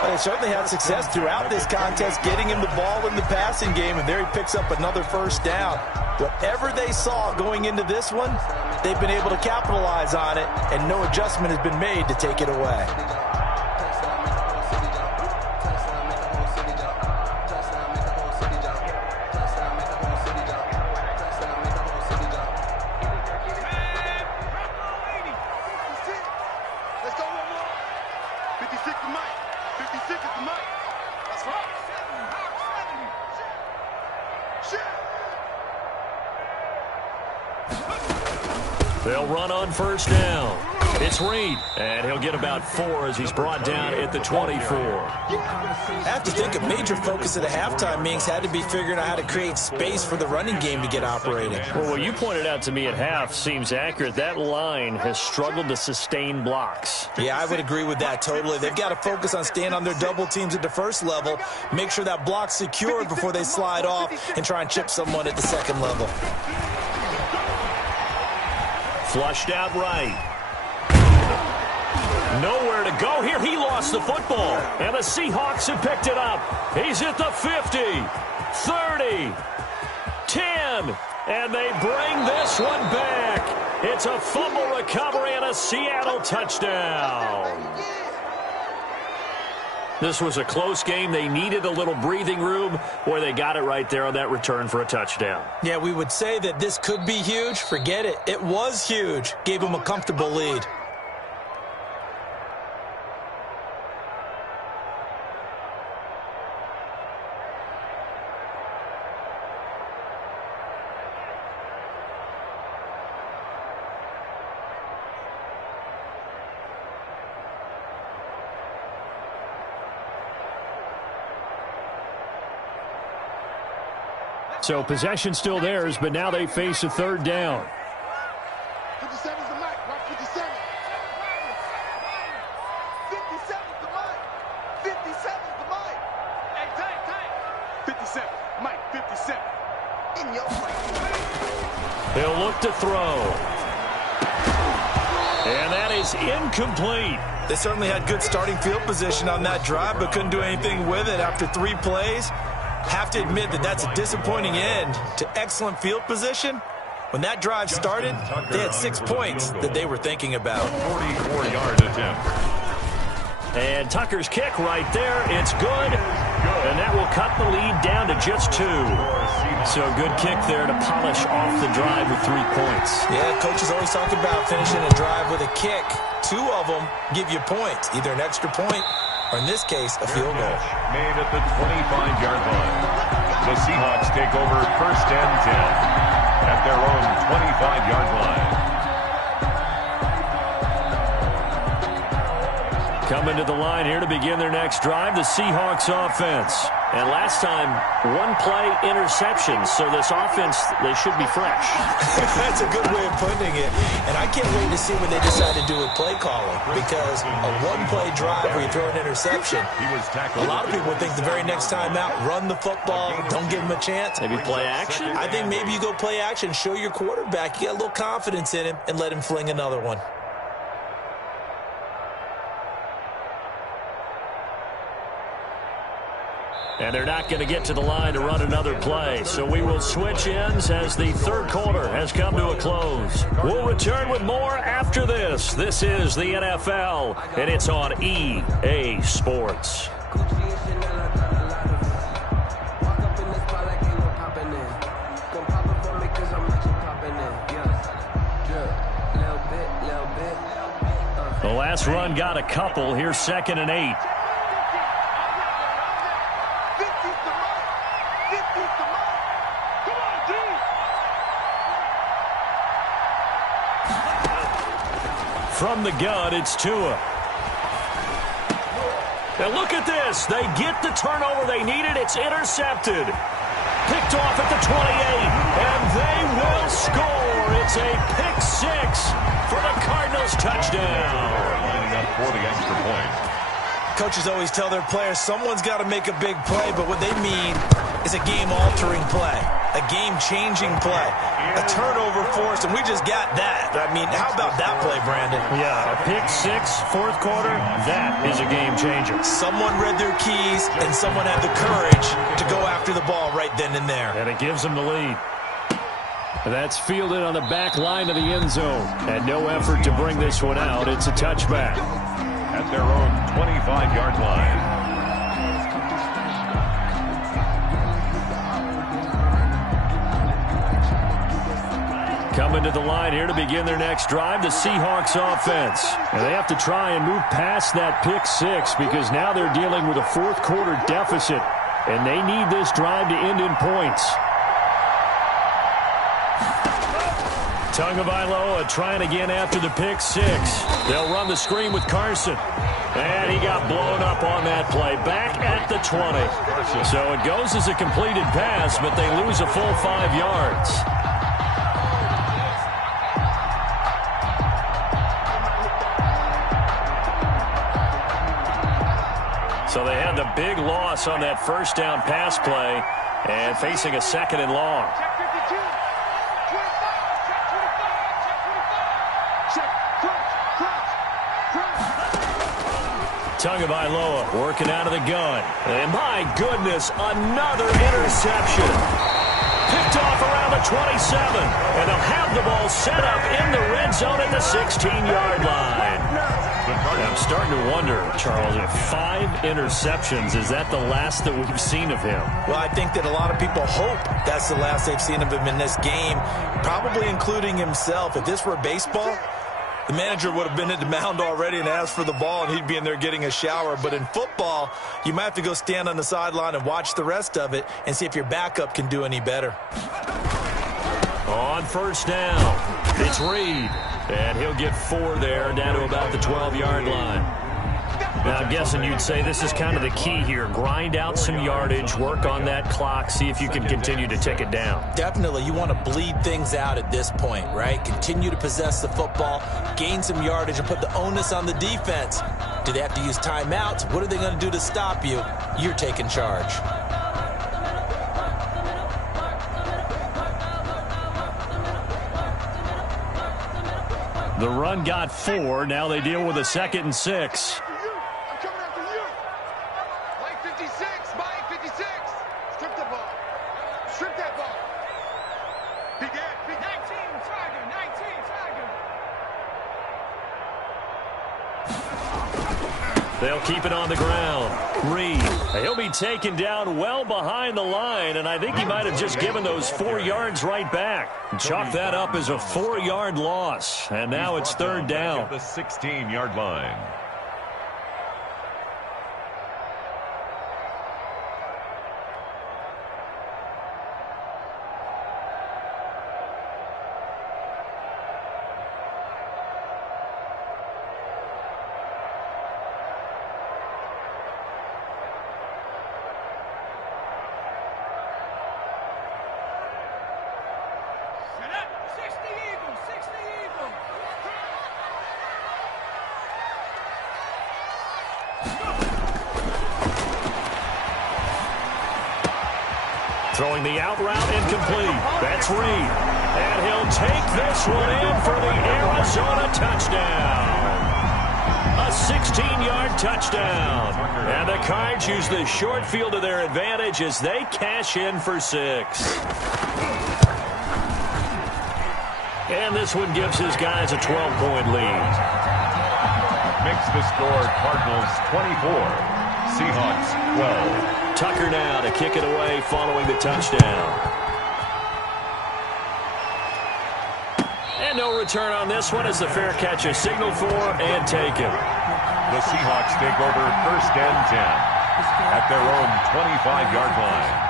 Well, they certainly had success throughout this contest getting him the ball in the passing game, and there he picks up another first down. Whatever they saw going into this one, they've been able to capitalize on it, and no adjustment has been made to take it away. Let's go one more. 56 to Mike. 56 is to Mike. That's right. 70. Shit. They'll run on first down. It's Reed, and he'll get about 4 as he's brought down at the 24. I have to think a major focus of the halftime meetings had to be figuring out how to create space for the running game to get operating. Well, what you pointed out to me at half seems accurate. That line has struggled to sustain blocks. Yeah, I would agree with that totally. They've got to focus on staying on their double teams at the first level, make sure that block's secured before they slide off and try and chip someone at the second level. Flushed out right. Nowhere to go here. He lost the football. And the Seahawks have picked it up. He's at the 50, 30, 10. And they bring this one back. It's a fumble recovery and a Seattle touchdown. This was a close game. They needed a little breathing room, or they got it right there on that return for a touchdown. Yeah, we would say that this could be huge. Forget it. It was huge. Gave them a comfortable lead. So possession still theirs, but now they face a third down. 57 to Mike. Mike 57. 57 to Mike. 57 to Mike. Hey, tank. 57. Mike 57. In your face. He'll look to throw. And that is incomplete. They certainly had good starting field position on that drive, but couldn't do anything with it after 3 plays. Have to admit that that's a disappointing end to excellent field position. When that drive started, they had 6 points that they were thinking about. 44-yard attempt. And Tucker's kick right there. It's good. And that will cut the lead down to just 2. So a good kick there to polish off the drive with 3 points. Yeah, coaches always talk about finishing a drive with a kick. 2 of them give you points, either an extra point or, in this case, a field goal. Made at the 25-yard line. The Seahawks take over 1st and 10 at their own 25-yard line. Coming to the line here to begin their next drive, the Seahawks offense. And last time, 1-play interception, so this offense, they should be fresh. That's a good way of putting it. And I can't wait to see what they decide to do with play calling, because a 1-play drive where you throw an interception, a lot of people think the very next time out, run the football, don't give them a chance. Maybe play action? I think maybe you go play action, show your quarterback, you got a little confidence in him, and let him fling another one. And they're not going to get to the line to run another play. So we will switch ends as the third quarter has come to a close. We'll return with more after this. This is the NFL, and it's on EA Sports. The last run got a couple. Here's 2nd and 8. From the gun, it's Tua. And look at this. They get the turnover they needed. It's intercepted. Picked off at the 28. And they will score. It's a pick 6 for the Cardinals touchdown. Lining up for the extra point. Coaches always tell their players someone's got to make a big play, but what they mean is a game-altering play, a game-changing play, a turnover force, and we just got that. I mean, how about that play, Brandon? Yeah, a pick 6, fourth quarter, that is a game-changer. Someone read their keys, and someone had the courage to go after the ball right then and there. And it gives them the lead. That's fielded on the back line of the end zone. And no effort to bring this one out. It's a touchback. At their own 25-yard line. Coming to the line here to begin their next drive, the Seahawks offense. And they have to try and move past that pick 6 because now they're dealing with a fourth quarter deficit. And they need this drive to end in points. Tagovailoa trying again after the pick 6. They'll run the screen with Carson. And he got blown up on that play. Back at the 20. So it goes as a completed pass, but they lose a full 5 yards. So they had the big loss on that first down pass play and facing a 2nd and long. Tagovailoa working out of the gun. And my goodness, another interception. Picked off around the 27. And they'll have the ball set up in the red zone at the 16-yard line. I'm starting to wonder, Charles, if 5 interceptions, is that the last that we've seen of him? Well, I think that a lot of people hope that's the last they've seen of him in this game, probably including himself. If this were baseball, the manager would have been at the mound already and asked for the ball, and he'd be in there getting a shower. But in football, you might have to go stand on the sideline and watch the rest of it and see if your backup can do any better. On first down, it's Reed. And he'll get 4 there, down to about the 12-yard line. Now, I'm guessing you'd say this is kind of the key here. Grind out some yardage, work on that clock, see if you can continue to tick it down. Definitely. You want to bleed things out at this point, right? Continue to possess the football, gain some yardage, and put the onus on the defense. Do they have to use timeouts? What are they going to do to stop you? You're taking charge. The run got 4. Now they deal with a 2nd and 6. I'm coming after you. Mike 56, Mike 56. Strip the ball. Strip that ball. Big Ed, big 19, Tiger, 19, Tiger. They'll keep it on the ground. Reed, he'll be taken down well behind the line, and I think he might have just given those 4 yards right back. Chalk that up as a 4-yard loss, and now it's 3rd down. At the 16-yard line. Throwing the out route incomplete. That's Reed. And he'll take this one in for the Arizona touchdown. A 16-yard touchdown. And the Cards use the short field to their advantage as they cash in for 6. And this one gives his guys a 12-point lead. Makes the score Cardinals 24, Seahawks 12. Tucker now to kick it away following the touchdown. And no return on this one as the fair catch is signaled for and taken. The Seahawks take over 1st and 10 at their own 25-yard line.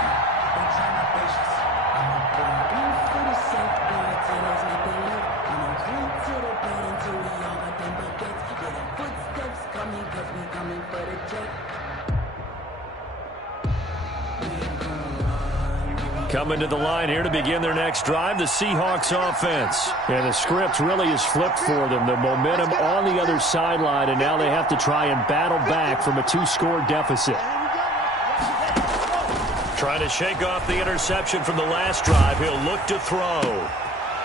Coming to the line here to begin their next drive, the Seahawks offense. And the script really is flipped for them. The momentum on the other sideline, and now they have to try and battle back from a 2-score deficit. Trying to shake off the interception from the last drive. He'll look to throw.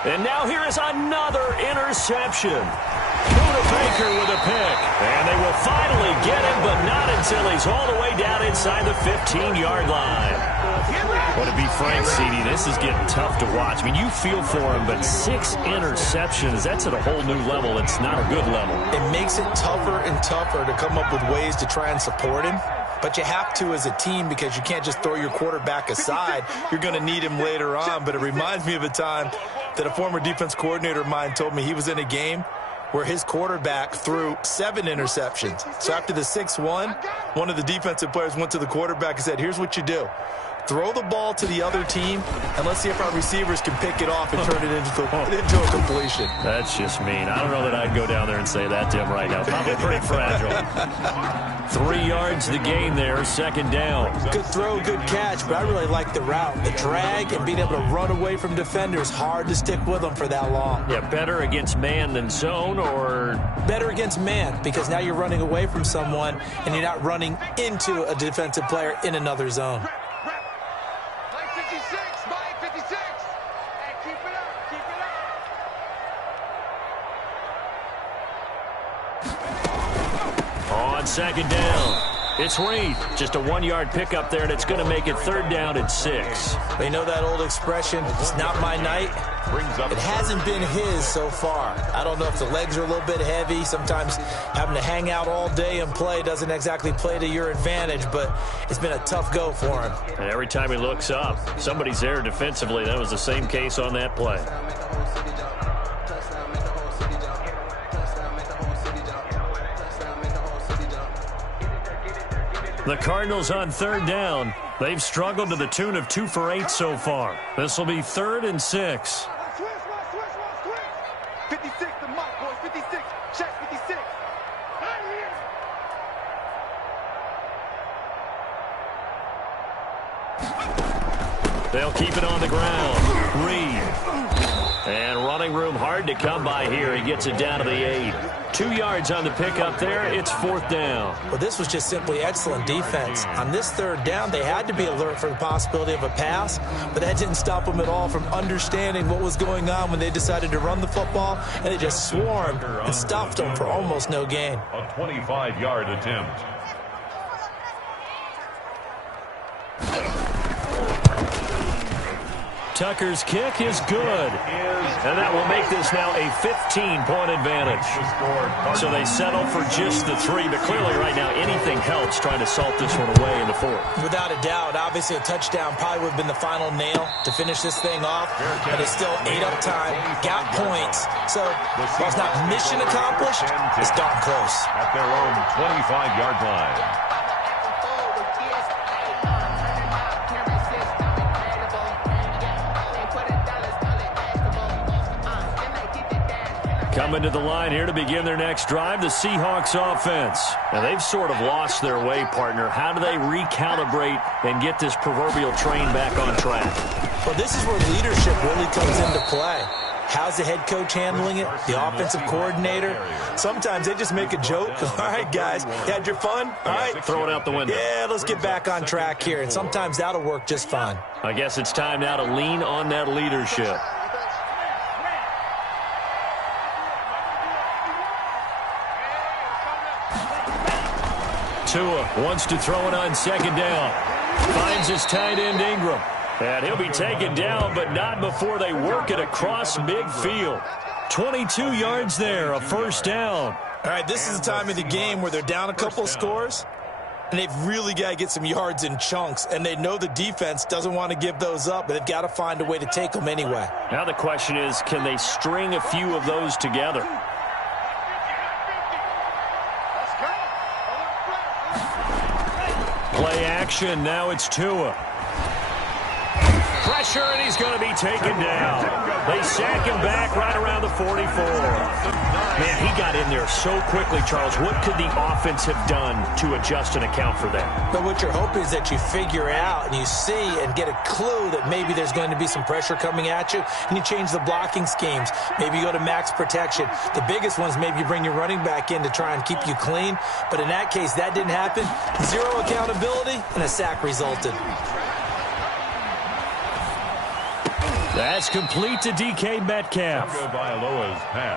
And now here is another interception. Buda Baker with a pick. And they will finally get him, but not until he's all the way down inside the 15-yard line. Well, to be frank, CD, this is getting tough to watch. I mean, you feel for him, but 6 interceptions, that's at a whole new level. It's not a good level. It makes it tougher and tougher to come up with ways to try and support him. But you have to as a team because you can't just throw your quarterback aside. You're going to need him later on. But it reminds me of a time that a former defense coordinator of mine told me he was in a game where his quarterback threw 7 interceptions. So after the 6-1, one of the defensive players went to the quarterback and said, here's what you do. Throw the ball to the other team, and let's see if our receivers can pick it off and turn it into a completion. That's just mean. I don't know that I'd go down there and say that to him right now. Probably pretty fragile. 3 yards the gain there, 2nd down. Good throw, good catch, but I really like the route. The drag and being able to run away from defenders, hard to stick with them for that long. Yeah, better against man than zone, or? Better against man, because now you're running away from someone, and you're not running into a defensive player in another zone. On 2nd down, it's Reed. Just a 1-yard pickup there, and it's going to make it 3rd down and 6. They know that old expression, it's not my night. It hasn't been his so far. I don't know if the legs are a little bit heavy. Sometimes having to hang out all day and play doesn't exactly play to your advantage, but it's been a tough go for him. And every time he looks up, somebody's there defensively. That was the same case on that play. The Cardinals on 3rd down. They've struggled to the tune of 2 for 8 so far. This will be 3rd and 6. 56 the mark, boys. 56. Check 56. They'll keep it on the ground. Reed. And running room hard to come by here. He gets it down to the 8. 2 yards on the pickup there. It's 4th down. Well, this was just simply excellent defense. On this 3rd down, they had to be alert for the possibility of a pass, but that didn't stop them at all from understanding what was going on when they decided to run the football, and they just swarmed and stuffed them for almost no gain. A 25-yard attempt. Tucker's kick is good. And that will make this now a 15-point advantage. So they settle for just the 3, but clearly right now anything helps trying to salt this one away in the 4th. Without a doubt, obviously a touchdown probably would have been the final nail to finish this thing off, but it's still 8 up time, got points. So while it's not mission accomplished, it's darn close. At their own 25-yard line. Coming to the line here to begin their next drive, the Seahawks offense. And they've sort of lost their way, partner. How do they recalibrate and get this proverbial train back on track? Well, this is where leadership really comes into play. How's the head coach handling it? The offensive coordinator? Sometimes they just make a joke. All right, guys, you had your fun? All right. Throw it out the window. Yeah, let's get back on track here. And sometimes that'll work just fine. I guess it's time now to lean on that leadership. Tua wants to throw it on second down. Finds his tight end Ingram. And he'll be taken down, but not before they work it across midfield. 22 yards there, a first down. All right, this is the time of the game where they're down a couple of scores, and they've really got to get some yards in chunks, and they know the defense doesn't want to give those up, but they've got to find a way to take them anyway. Now the question is, can they string a few of those together? Play action, now it's Tua. Pressure, and he's going to be taken down. They sack him back right around the 44. Man, he got in there so quickly, Charles. What could the offense have done to adjust and account for that? But what you're hoping is that you figure out and you see and get a clue that maybe there's going to be some pressure coming at you, and you change the blocking schemes. Maybe you go to max protection. The biggest ones, maybe you bring your running back in to try and keep you clean. But in that case, that didn't happen. Zero accountability, and a sack resulted. That's complete to DK Metcalf.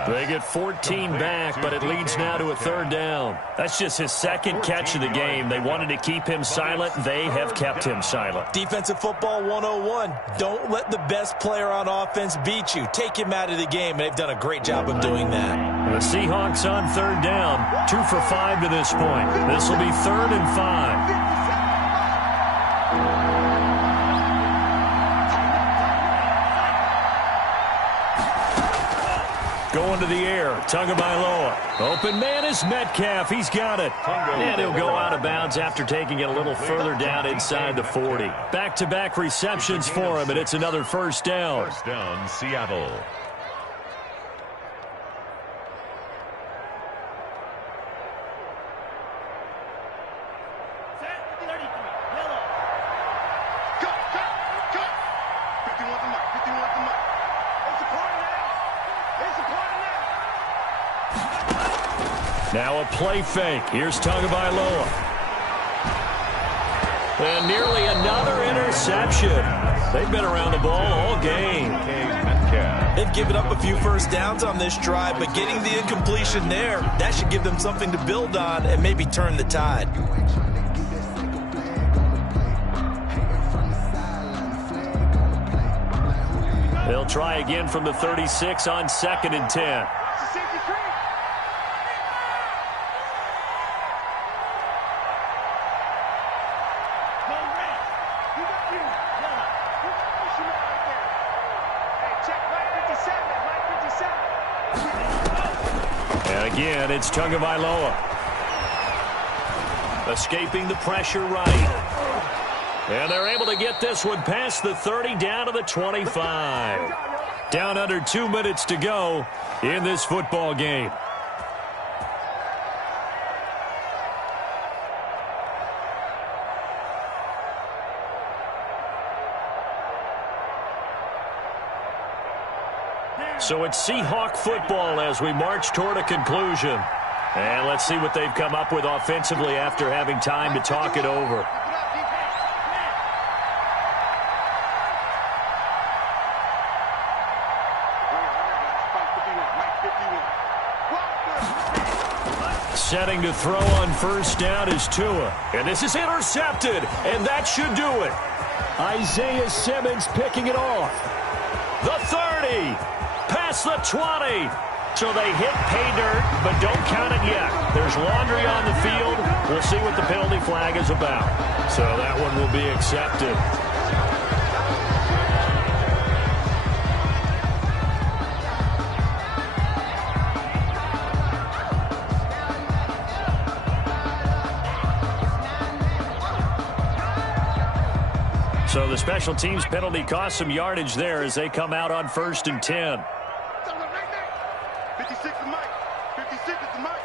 They get 14 back, but it leads now to a third down. That's just his second catch of the game. They wanted to keep him silent. They have kept him silent. Defensive football 101. Don't let the best player on offense beat you. Take him out of the game, and they've done a great job of doing that. The Seahawks on third down. 2 for 5 to this point. This will be 3rd and 5. Going to the air, Tagovailoa. Open man is Metcalf. He's got it. And he'll go out of bounds after taking it a little further down inside the 40. Back-to-back receptions for him, and it's another first down. First down, Seattle. Now a play fake. Here's Tagovailoa. And nearly another interception. They've been around the ball all game. They've given up a few first downs on this drive, but getting the incompletion there, that should give them something to build on and maybe turn the tide. They'll try again from the 36 on 2nd and 10. And again, it's Tagovailoa. Escaping the pressure right. And they're able to get this one past the 30 down to the 25. Down under 2 minutes to go in this football game. So it's Seahawk football as we march toward a conclusion. And let's see what they've come up with offensively after having time to talk it over. Setting to throw on first down is Tua. And this is intercepted, and that should do it. Isaiah Simmons picking it off. The 30, past the 20. So they hit pay dirt, but don't count it yet. There's laundry on the field. We'll see what the penalty flag is about. So that one will be accepted. So the special teams penalty cost some yardage there as they come out on 1st and 10. 56 is Mike. 56 is Mike.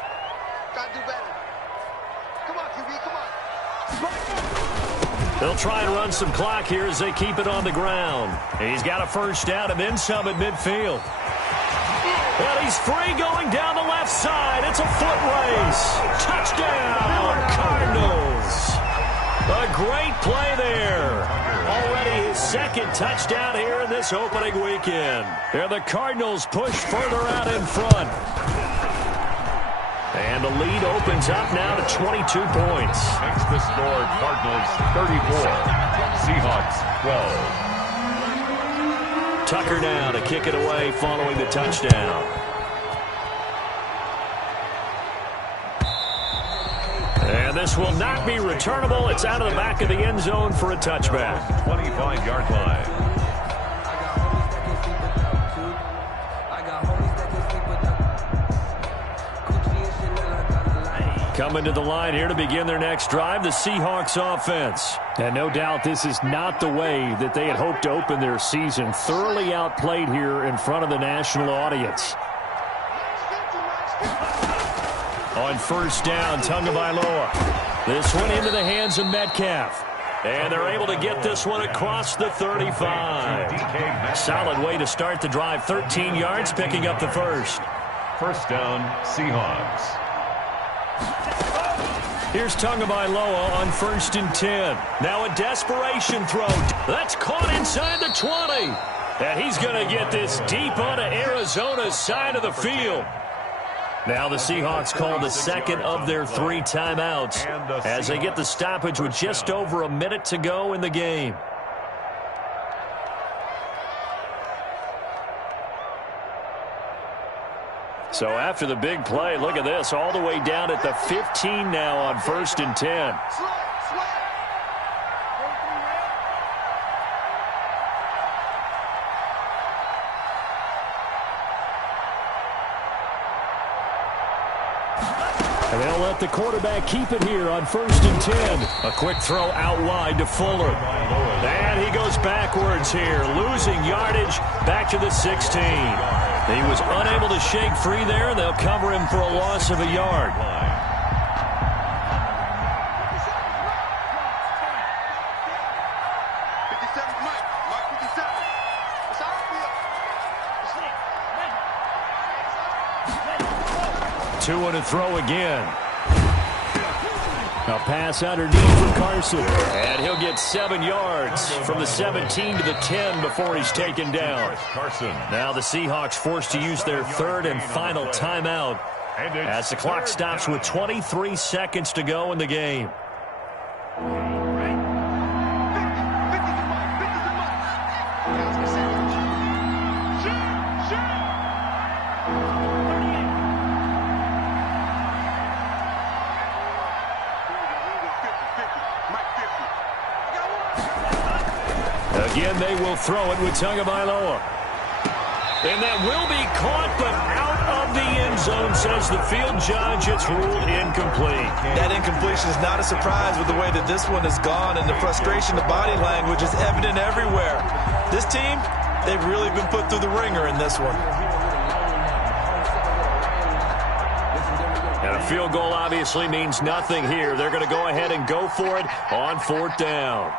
Gotta do better. Come on, QB, come on. They'll try and run some clock here as they keep it on the ground. He's got a first down and then some at midfield. And he's free going down the left side. It's a foot race. Touchdown, Cardinals. A great play there. Already his second touchdown here in this opening weekend. And the Cardinals push further out in front. And the lead opens up now to 22 points. Makes the score Cardinals 34, Seahawks 12. Tucker now to kick it away following the touchdown. And this will not be returnable. It's out of the back of the end zone for a touchback. 25-yard line. Coming to the line here to begin their next drive, the Seahawks offense. And no doubt this is not the way that they had hoped to open their season. Thoroughly outplayed here in front of the national audience. On first down, Tagovailoa. This one into the hands of Metcalf. And they're able to get this one across the 35. Solid way to start the drive. 13 yards, picking up the first. First down, Seahawks. Here's Tagovailoa on first and 10. Now a desperation throw. That's caught inside the 20. And he's going to get this deep onto Arizona's side of the field. Now the Seahawks call the second of their 3 timeouts as they get the stoppage with just over a minute to go in the game. So after the big play, look at this, all the way down at the 15 now on first and 10. And they'll let the quarterback keep it here on first and 10. A quick throw out wide to Fuller. And he goes backwards here, losing yardage back to the 16. He was unable to shake free there, and they'll cover him for a loss of a yard. Two and a throw again. A pass underneath from Carson. And he'll get 7 yards from the 17 to the 10 before he's taken down. Now the Seahawks forced to use their third and final timeout as the clock stops with 23 seconds to go in the game. Again, they will throw it with Tagovailoa. And that will be caught, but out of the end zone, says the field judge. It's ruled incomplete. That incompletion is not a surprise with the way that this one has gone, and the frustration, the body language is evident everywhere. This team, they've really been put through the ringer in this one. And a field goal obviously means nothing here. They're going to go ahead and go for it on fourth down.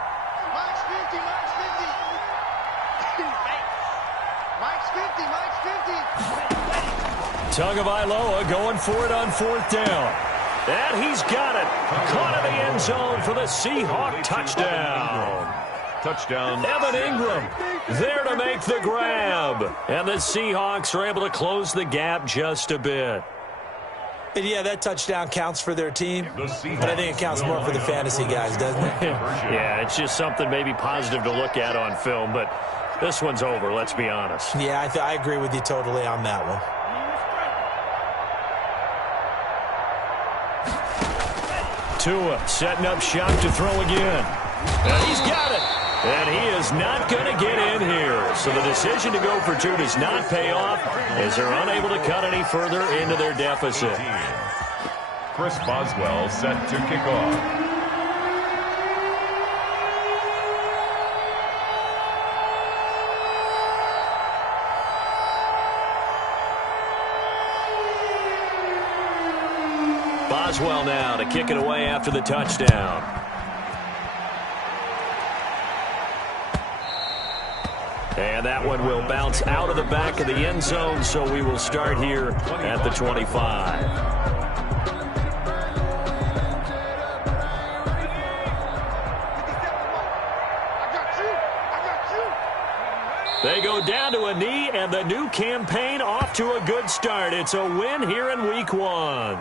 Tagovailoa going for it on fourth down. And he's got it. Caught in the end zone for the Seahawk touchdown. Touchdown. Evan Ingram there to make the grab. And the Seahawks are able to close the gap just a bit. And yeah, that touchdown counts for their team, but I think it counts more for the fantasy guys, doesn't it? Yeah, it's just something maybe positive to look at on film, but this one's over, let's be honest. Yeah, I agree with you totally on that one. Tua setting up shop to throw again. And he's got it. And he is not going to get in here. So the decision to go for 2 does not pay off as they're unable to cut any further into their deficit. Chris Boswell set to kick off. Boswell now to kick it away after the touchdown. And that one will bounce out of the back of the end zone, so we will start here at the 25. They go down to a knee, and the new campaign off to a good start. It's a win here in Week 1.